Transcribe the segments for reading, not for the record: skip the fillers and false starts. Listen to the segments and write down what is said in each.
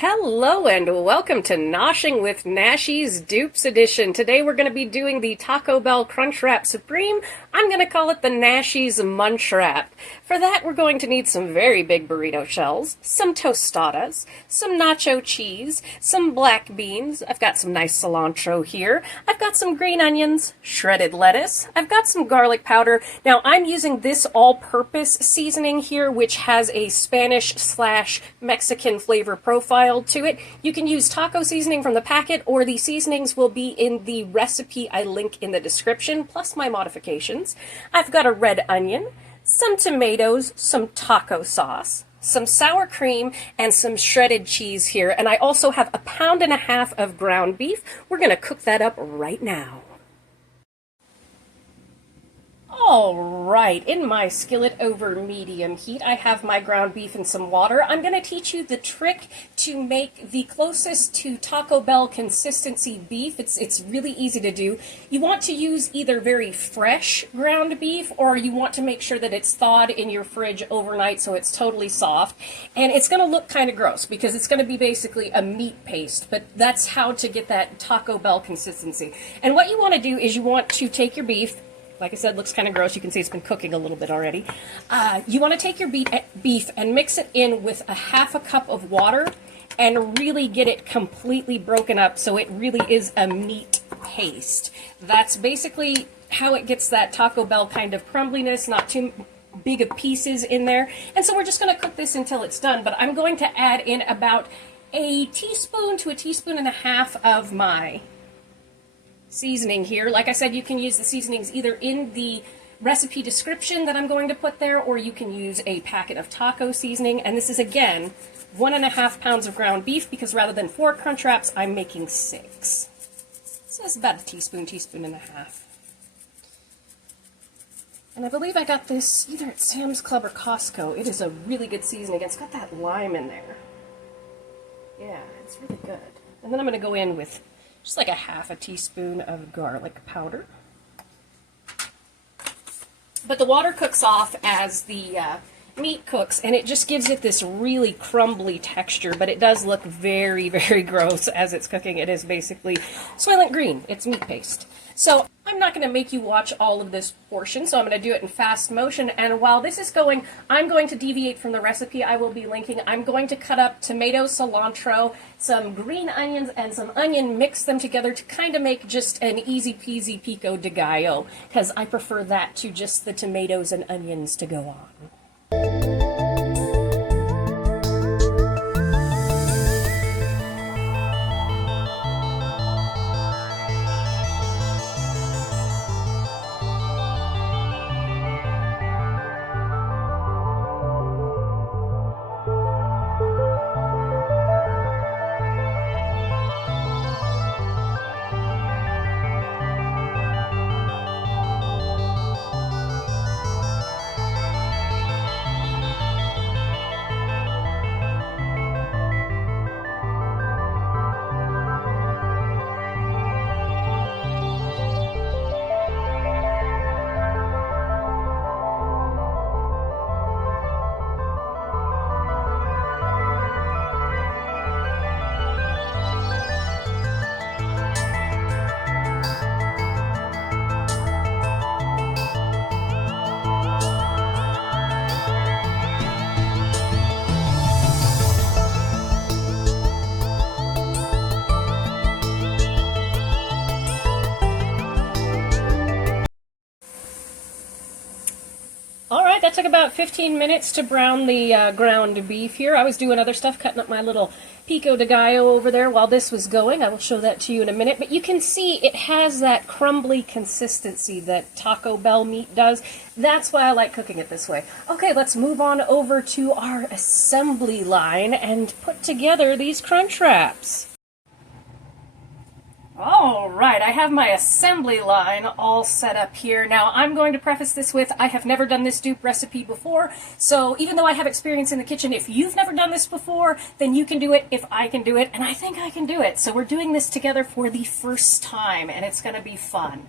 Hello and welcome to Noshing with Nashies Dupes Edition. Today we're going to be doing the Taco Bell Crunchwrap Supreme. I'm going to call it the Nashies Munch Wrap. For that we're going to need some very big burrito shells, some tostadas, some nacho cheese, some black beans. I've got some nice cilantro here. I've got some green onions, shredded lettuce. I've got some garlic powder. Now I'm using this all-purpose seasoning here, which has a Spanish/Mexican flavor profile to it. You can use taco seasoning from the packet, or the seasonings will be in the recipe I link in the description, plus my modifications. I've got a red onion, some tomatoes, some taco sauce, some sour cream, and some shredded cheese here. And I also have 1.5 pounds of ground beef. We're going to cook that up right now. Alright, in my skillet over medium heat, I have my ground beef and some water. I'm going to teach you the trick to make the closest to Taco Bell consistency beef. It's really easy to do. You want to use either very fresh ground beef, or you want to make sure that it's thawed in your fridge overnight so it's totally soft. And it's going to look kind of gross because it's going to be basically a meat paste, but that's how to get that Taco Bell consistency. And what you want to do is you want to take your beef. Like I said, looks kind of gross. You can see it's been cooking a little bit already. You want to take your beef and mix it in with 1/2 cup of water and really get it completely broken up so it really is a meat paste. That's basically how it gets that Taco Bell kind of crumbliness, not too big of pieces in there. And so we're just going to cook this until it's done, but I'm going to add in about 1 teaspoon to 1.5 teaspoons of my seasoning here. Like I said, you can use the seasonings either in the recipe description that I'm going to put there, or you can use a packet of taco seasoning. And this is, again, 1.5 pounds of ground beef, because rather than 4 crunch wraps, I'm making 6. So that's about 1 teaspoon, 1.5 teaspoons. And I believe I got this either at Sam's Club or Costco. It is a really good seasoning. It's got that lime in there. Yeah, it's really good. And then I'm going to go in with just like 1/2 teaspoon of garlic powder. But the water cooks off as the meat cooks, and it just gives it this really crumbly texture, but it does look very, very gross as it's cooking. It is basically Soylent Green. It's meat paste. So I'm not going to make you watch all of this portion, so I'm going to do it in fast motion. And while this is going, I'm going to deviate from the recipe I will be linking. I'm going to cut up tomatoes, cilantro, some green onions, and some onion, mix them together to kind of make just an easy peasy pico de gallo, because I prefer that to just the tomatoes and onions to go on. Alright, that took about 15 minutes to brown the ground beef here. I was doing other stuff, cutting up my little pico de gallo over there while this was going. I will show that to you in a minute. But you can see it has that crumbly consistency that Taco Bell meat does. That's why I like cooking it this way. Okay, let's move on over to our assembly line and put together these crunch wraps. All right, I have my assembly line all set up here. Now, I'm going to preface this with, I have never done this dupe recipe before, so even though I have experience in the kitchen, if you've never done this before, then you can do it if I can do it, and I think I can do it. So we're doing this together for the first time, and it's going to be fun.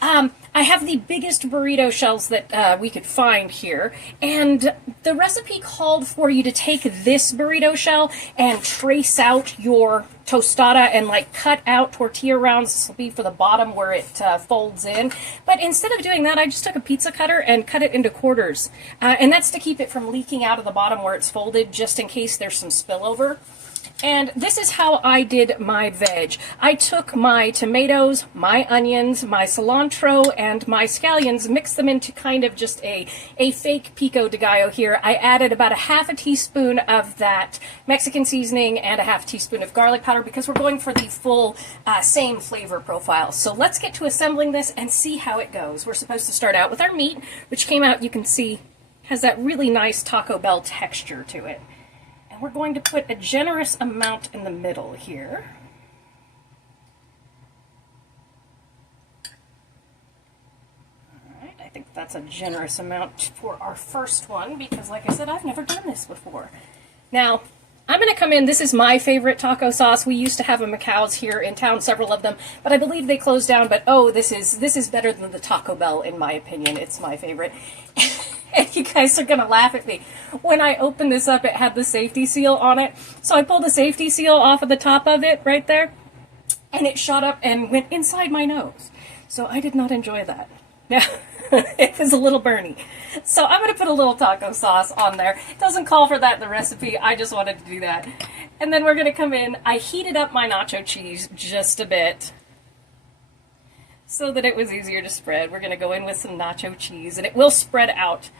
I have the biggest burrito shells that we could find here, and the recipe called for you to take this burrito shell and trace out your tostada and like cut out tortilla rounds. This will be for the bottom where it folds in. But instead of doing that, I just took a pizza cutter and cut it into quarters. And that's to keep it from leaking out of the bottom where it's folded, just in case there's some spillover. And this is how I did my veg. I took my tomatoes, my onions, my cilantro, and my scallions, mixed them into kind of just a fake pico de gallo here. I added about a half a teaspoon of that Mexican seasoning and a half teaspoon of garlic powder because we're going for the full same flavor profile. So let's get to assembling this and see how it goes. We're supposed to start out with our meat, which came out, you can see, has that really nice Taco Bell texture to it. We're going to put a generous amount in the middle here. All right, I think that's a generous amount for our first one because, like I said, I've never done this before. Now, I'm going to come in, this is my favorite taco sauce. We used to have a McCow's here in town, several of them, but I believe they closed down, but oh, this is better than the Taco Bell in my opinion. It's my favorite. And you guys are going to laugh at me. When I opened this up, it had the safety seal on it. So I pulled the safety seal off of the top of it right there, and it shot up and went inside my nose. So I did not enjoy that. Now, it was a little burny. So I'm going to put a little taco sauce on there. It doesn't call for that in the recipe. I just wanted to do that. And then we're going to come in. I heated up my nacho cheese just a bit so that it was easier to spread. We're going to go in with some nacho cheese, and it will spread out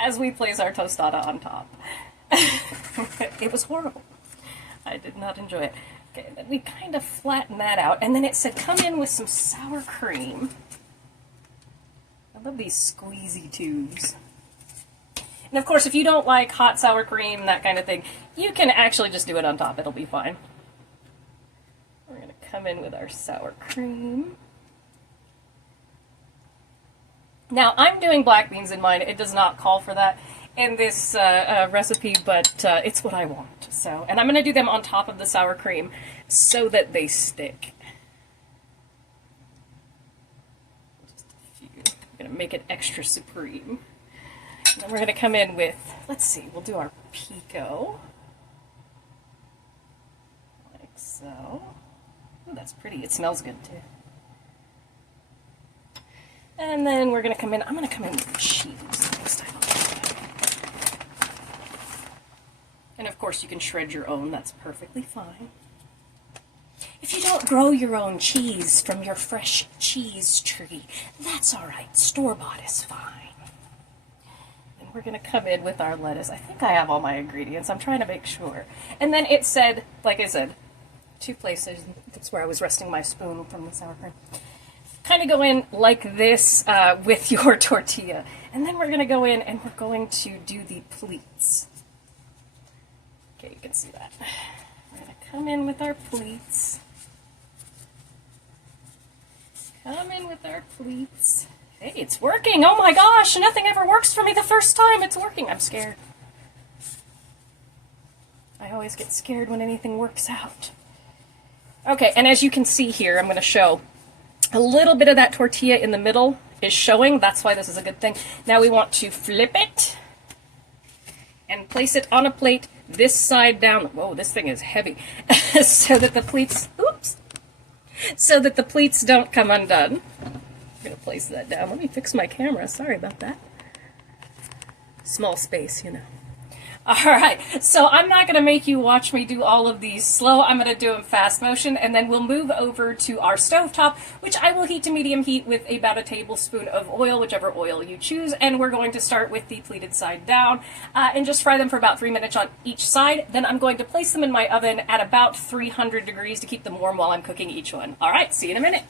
as we place our tostada on top. It was horrible. I did not enjoy it. Okay, then we kind of flatten that out, and then it said come in with some sour cream. I love these squeezy tubes. And of course, if you don't like hot sour cream, that kind of thing, you can actually just do it on top. It'll be fine. We're going to come in with our sour cream. Now, I'm doing black beans in mine. It does not call for that in this recipe, but it's what I want. So, and I'm going to do them on top of the sour cream so that they stick. Just a few. I'm going to make it extra supreme. And then we're going to come in with, let's see, we'll do our pico. Like so. Ooh, that's pretty. It smells good, too. And then we're going to come in, I'm going to come in with cheese this time. And of course you can shred your own, that's perfectly fine. If you don't grow your own cheese from your fresh cheese tree, that's alright, store-bought is fine. And we're going to come in with our lettuce. I think I have all my ingredients, I'm trying to make sure. And then it said, like I said, 2 places, that's where I was resting my spoon from the sour cream. Kind of go in like this with your tortilla. And then we're going to go in and we're going to do the pleats. Okay, you can see that. We're going to come in with our pleats. Come in with our pleats. Hey, it's working! Oh my gosh! Nothing ever works for me the first time! It's working! I'm scared. I always get scared when anything works out. Okay, and as you can see here, I'm going to show a little bit of that tortilla in the middle is showing. That's why this is a good thing. Now we want to flip it and place it on a plate this side down. Whoa, this thing is heavy. So that the pleats, oops, so that the pleats don't come undone. I'm going to place that down. Let me fix my camera. Sorry about that. Small space, you know. Alright, so I'm not going to make you watch me do all of these slow. I'm going to do them fast motion, and then we'll move over to our stovetop, which I will heat to medium heat with about a tablespoon of oil, whichever oil you choose, and we're going to start with the pleated side down, and just fry them for about 3 minutes on each side. Then I'm going to place them in my oven at about 300 degrees to keep them warm while I'm cooking each one. Alright, see you in a minute.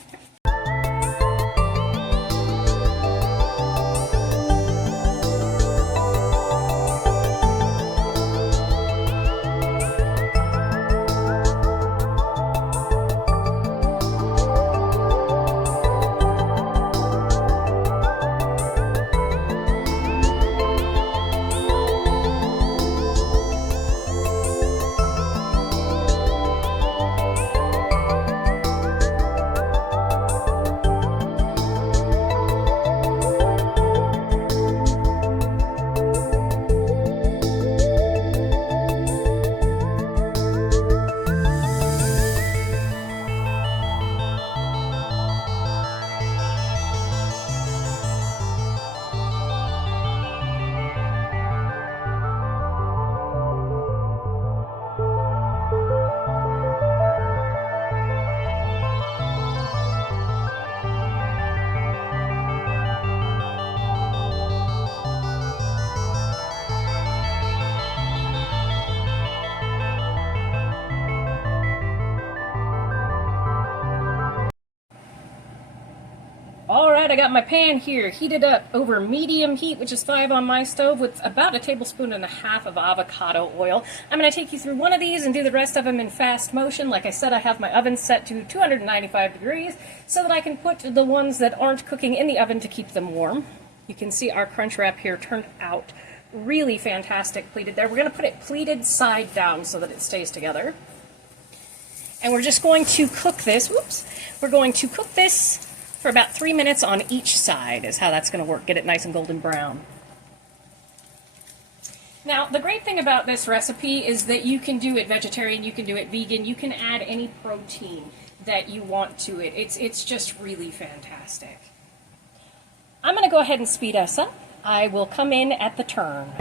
Alright, I got my pan here heated up over medium heat, which is 5 on my stove, with about a tablespoon and a half of avocado oil. I'm going to take you through one of these and do the rest of them in fast motion. Like I said, I have my oven set to 295 degrees so that I can put the ones that aren't cooking in the oven to keep them warm. You can see our crunch wrap here turned out really fantastic pleated there. We're going to put it pleated side down so that it stays together. And we're just going to cook this, we're going to cook this for about 3 minutes on each side is how that's going to work. Get it nice and golden brown. Now, the great thing about this recipe is that you can do it vegetarian, you can do it vegan, you can add any protein that you want to it. It's just really fantastic. I'm going to go ahead and speed us up. I will come in at the turn.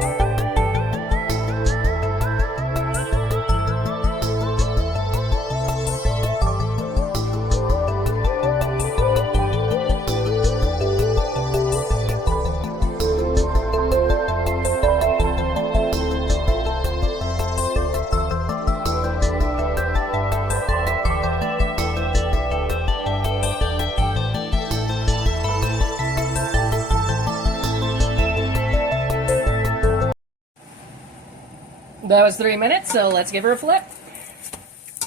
That was 3 minutes, so let's give her a flip.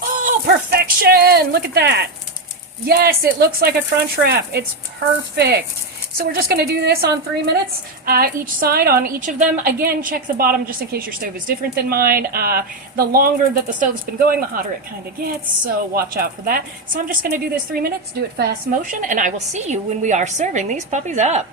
Oh, perfection! Look at that. Yes, it looks like a crunch wrap. It's perfect. So we're just going to do this on 3 minutes, each side on each of them. Again, check the bottom just in case your stove is different than mine. The longer that the stove's been going, the hotter it kind of gets, so watch out for that. So I'm just going to do this 3 minutes, do it fast motion, and I will see you when we are serving these puppies up.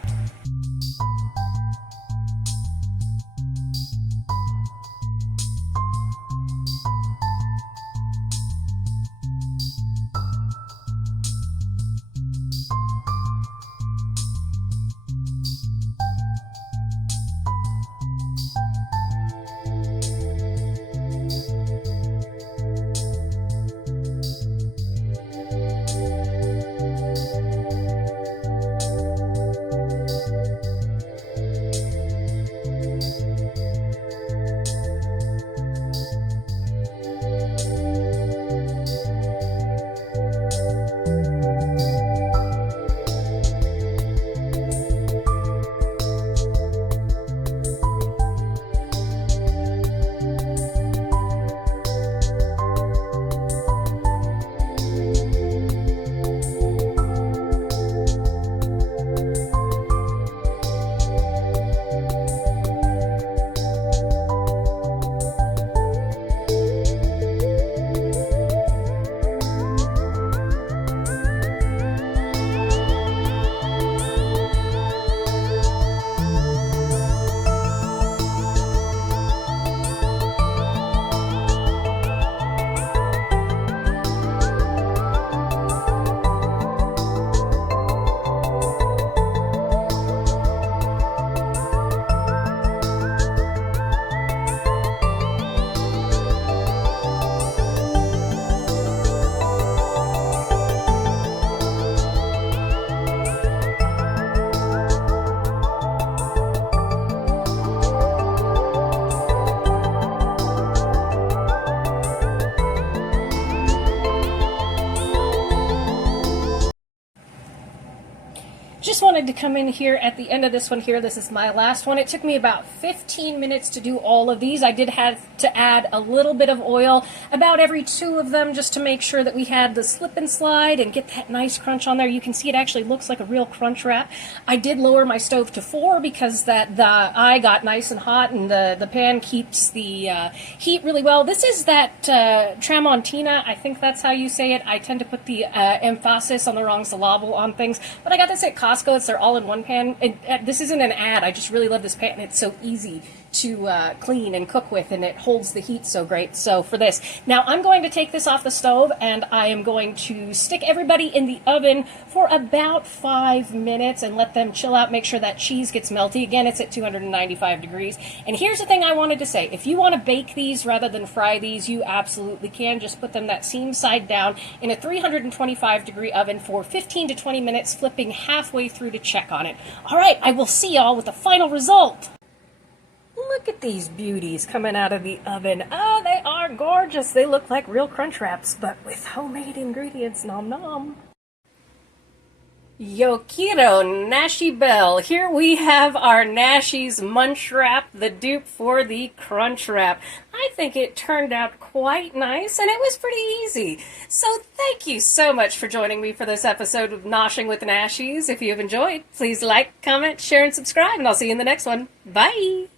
Just wanted to come in here at the end of this one here. This is my last one. It took me about 15 minutes to do all of these. I did have to add a little bit of oil about every 2 of them just to make sure that we had the slip and slide and get that nice crunch on there. You can see it actually looks like a real crunch wrap. I did lower my stove to 4 because the eye got nice and hot, and the pan keeps the heat really well. This is that Tramontina. I think that's how you say it. I tend to put the emphasis on the wrong syllable on things, but I got this at Costco. It's their all-in-one pan. This isn't an ad. I just really love this pan. It's so easy to clean and cook with, and it holds the heat so great. So for this, now I'm going to take this off the stove, and I am going to stick everybody in the oven for about 5 minutes and let them chill out. Make sure that cheese gets melty. Again, it's at 295 degrees. And here's the thing I wanted to say. If you want to bake these rather than fry these, you absolutely can. Just put them that seam side down in a 325 degree oven for 15 to 20 minutes, flipping halfway through to check on it. All right, I will see y'all with the final result. Look at these beauties coming out of the oven. Oh, they are gorgeous. They look like real crunch wraps, but with homemade ingredients. Nom nom. Yo quiero Nashi Bell. Here we have our Nashies Munch wrap, the dupe for the Crunch wrap. I think it turned out quite nice and it was pretty easy. So thank you so much for joining me for this episode of Noshing with Nashies. If you have enjoyed, please like, comment, share, and subscribe, and I'll see you in the next one. Bye!